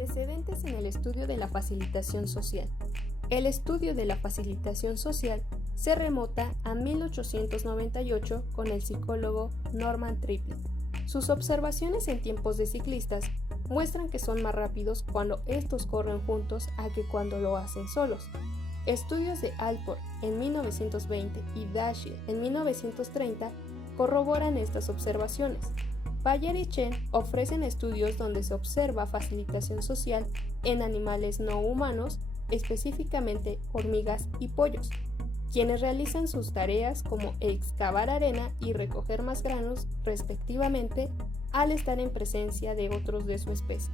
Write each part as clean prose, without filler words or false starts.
Antecedentes en el estudio de la facilitación social. El estudio de la facilitación social se remota a 1898 con el psicólogo Norman Triplett. Sus observaciones en tiempos de ciclistas muestran que son más rápidos cuando estos corren juntos a que cuando lo hacen solos. Estudios de Alport en 1920 y Dashiell en 1930 corroboran estas observaciones. Bayer y Chen ofrecen estudios donde se observa facilitación social en animales no humanos, específicamente hormigas y pollos, quienes realizan sus tareas como excavar arena y recoger más granos, respectivamente, al estar en presencia de otros de su especie.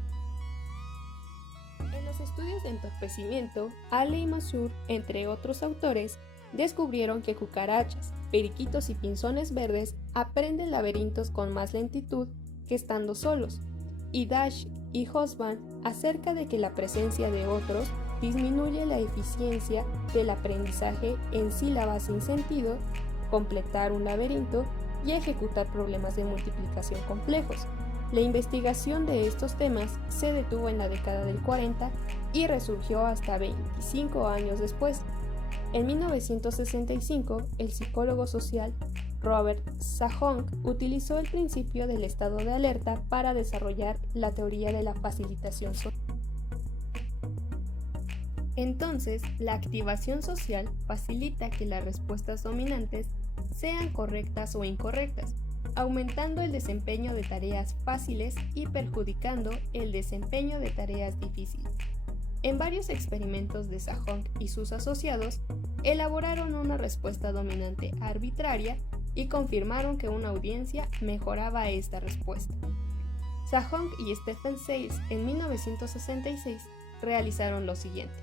En los estudios de entorpecimiento, Ale y Masur, entre otros autores, descubrieron que cucarachas, periquitos y pinzones verdes aprenden laberintos con más lentitud que estando solos, y Dashiell y Hobsbawm acerca de que la presencia de otros disminuye la eficiencia del aprendizaje en sílabas sin sentido, completar un laberinto y ejecutar problemas de multiplicación complejos. La investigación de estos temas se detuvo en la década del 40 y resurgió hasta 25 años después. En 1965, el psicólogo social Robert Sahong utilizó el principio del estado de alerta para desarrollar la teoría de la facilitación social. Entonces, la activación social facilita que las respuestas dominantes sean correctas o incorrectas, aumentando el desempeño de tareas fáciles y perjudicando el desempeño de tareas difíciles. En varios experimentos de Sahong y sus asociados, elaboraron una respuesta dominante arbitraria y confirmaron que una audiencia mejoraba esta respuesta. Sahong y Stephen Sayles en 1966 realizaron lo siguiente.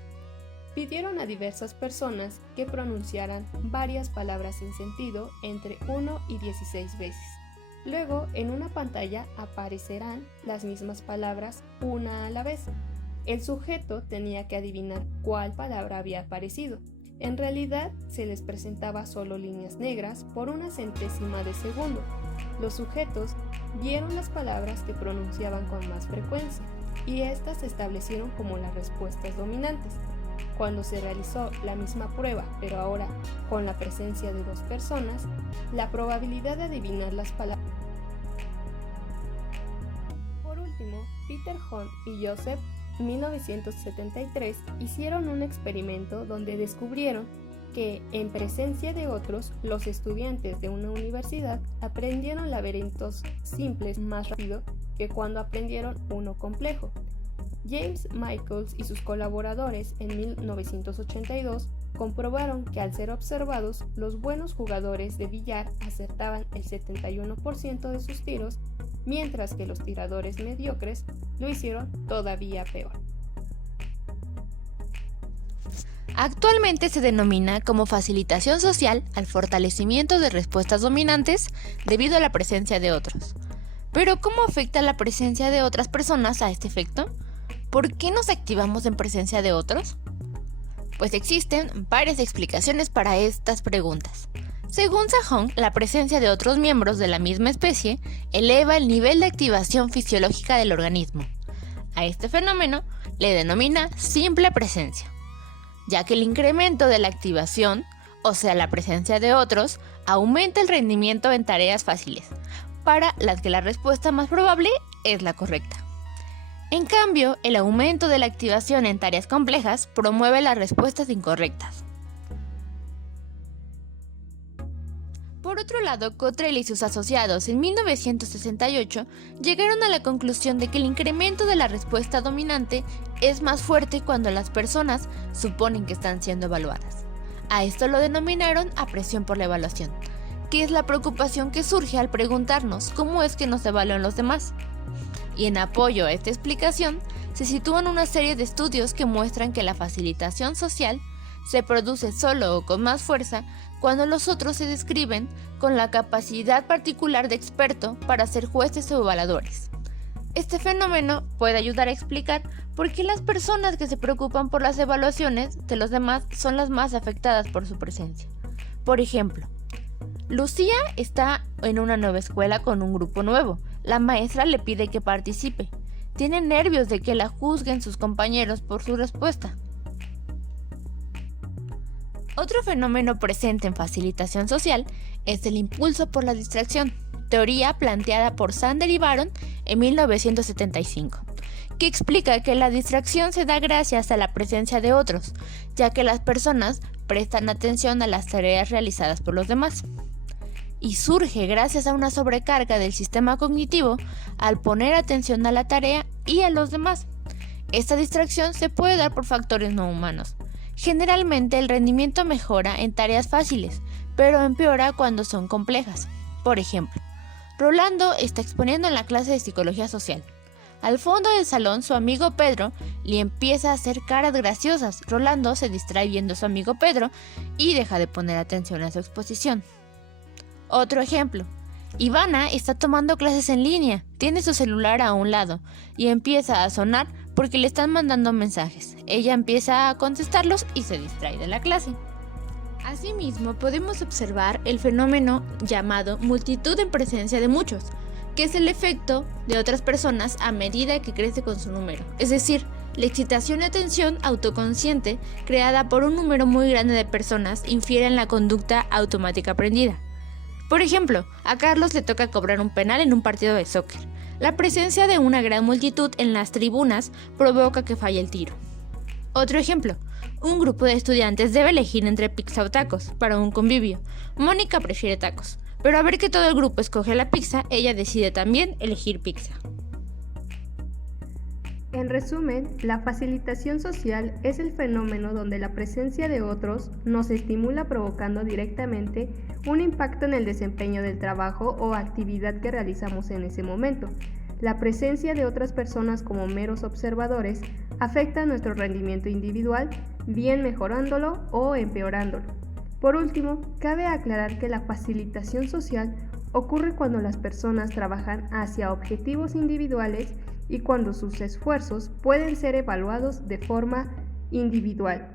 Pidieron a diversas personas que pronunciaran varias palabras sin sentido entre 1 y 16 veces. Luego, en una pantalla aparecerán las mismas palabras una a la vez. El sujeto tenía que adivinar cuál palabra había aparecido. En realidad, se les presentaba solo líneas negras por una centésima de segundo. Los sujetos vieron las palabras que pronunciaban con más frecuencia y estas se establecieron como las respuestas dominantes. Cuando se realizó la misma prueba, pero ahora con la presencia de dos personas, la probabilidad de adivinar las palabras. Por último, Peter Hunt y Joseph 1973 hicieron un experimento donde descubrieron que, en presencia de otros, los estudiantes de una universidad aprendieron laberintos simples más rápido que cuando aprendieron uno complejo. James Michaels y sus colaboradores en 1982 comprobaron que al ser observados, los buenos jugadores de billar acertaban el 71% de sus tiros, mientras que los tiradores mediocres lo hicieron todavía peor. Actualmente se denomina como facilitación social al fortalecimiento de respuestas dominantes debido a la presencia de otros. Pero ¿cómo afecta la presencia de otras personas a este efecto? ¿Por qué nos activamos en presencia de otros? Pues existen varias explicaciones para estas preguntas. Según Sahong, la presencia de otros miembros de la misma especie eleva el nivel de activación fisiológica del organismo. A este fenómeno le denomina simple presencia, ya que el incremento de la activación, o sea la presencia de otros, aumenta el rendimiento en tareas fáciles, para las que la respuesta más probable es la correcta. En cambio, el aumento de la activación en tareas complejas promueve las respuestas incorrectas. Por otro lado, Cottrell y sus asociados en 1968 llegaron a la conclusión de que el incremento de la respuesta dominante es más fuerte cuando las personas suponen que están siendo evaluadas. A esto lo denominaron apreciación por la evaluación, que es la preocupación que surge al preguntarnos cómo es que nos evalúan los demás. Y en apoyo a esta explicación, se sitúan una serie de estudios que muestran que la facilitación social se produce solo o con más fuerza cuando los otros se describen con la capacidad particular de experto para ser jueces o evaluadores. Este fenómeno puede ayudar a explicar por qué las personas que se preocupan por las evaluaciones de los demás son las más afectadas por su presencia. Por ejemplo, Lucía está en una nueva escuela con un grupo nuevo. La maestra le pide que participe. tiene nervios de que la juzguen sus compañeros por su respuesta. Otro fenómeno presente en facilitación social es el impulso por la distracción, teoría planteada por Sander y Baron en 1975, que explica que la distracción se da gracias a la presencia de otros, ya que las personas prestan atención a las tareas realizadas por los demás. Y surge gracias a una sobrecarga del sistema cognitivo al poner atención a la tarea y a los demás. Esta distracción se puede dar por factores no humanos. Generalmente el rendimiento mejora en tareas fáciles, pero empeora cuando son complejas. Por ejemplo, Rolando está exponiendo en la clase de psicología social. Al fondo del salón, su amigo Pedro le empieza a hacer caras graciosas. Rolando se distrae viendo a su amigo Pedro y deja de poner atención a su exposición. Otro ejemplo, Ivana está tomando clases en línea, tiene su celular a un lado y empieza a sonar porque le están mandando mensajes. Ella empieza a contestarlos y se distrae de la clase. Asimismo, podemos observar el fenómeno llamado multitud en presencia de muchos, que es el efecto de otras personas a medida que crece con su número. Es decir, la excitación y atención autoconsciente creada por un número muy grande de personas infiere en la conducta automática aprendida. Por ejemplo, a Carlos le toca cobrar un penal en un partido de soccer. La presencia de una gran multitud en las tribunas provoca que falle el tiro. Otro ejemplo, un grupo de estudiantes debe elegir entre pizza o tacos para un convivio. Mónica prefiere tacos, pero a ver que todo el grupo escoge la pizza, ella decide también elegir pizza. En resumen, la facilitación social es el fenómeno donde la presencia de otros nos estimula provocando directamente un impacto en el desempeño del trabajo o actividad que realizamos en ese momento. La presencia de otras personas como meros observadores afecta nuestro rendimiento individual, bien mejorándolo o empeorándolo. Por último, cabe aclarar que la facilitación social ocurre cuando las personas trabajan hacia objetivos individuales y cuando sus esfuerzos pueden ser evaluados de forma individual.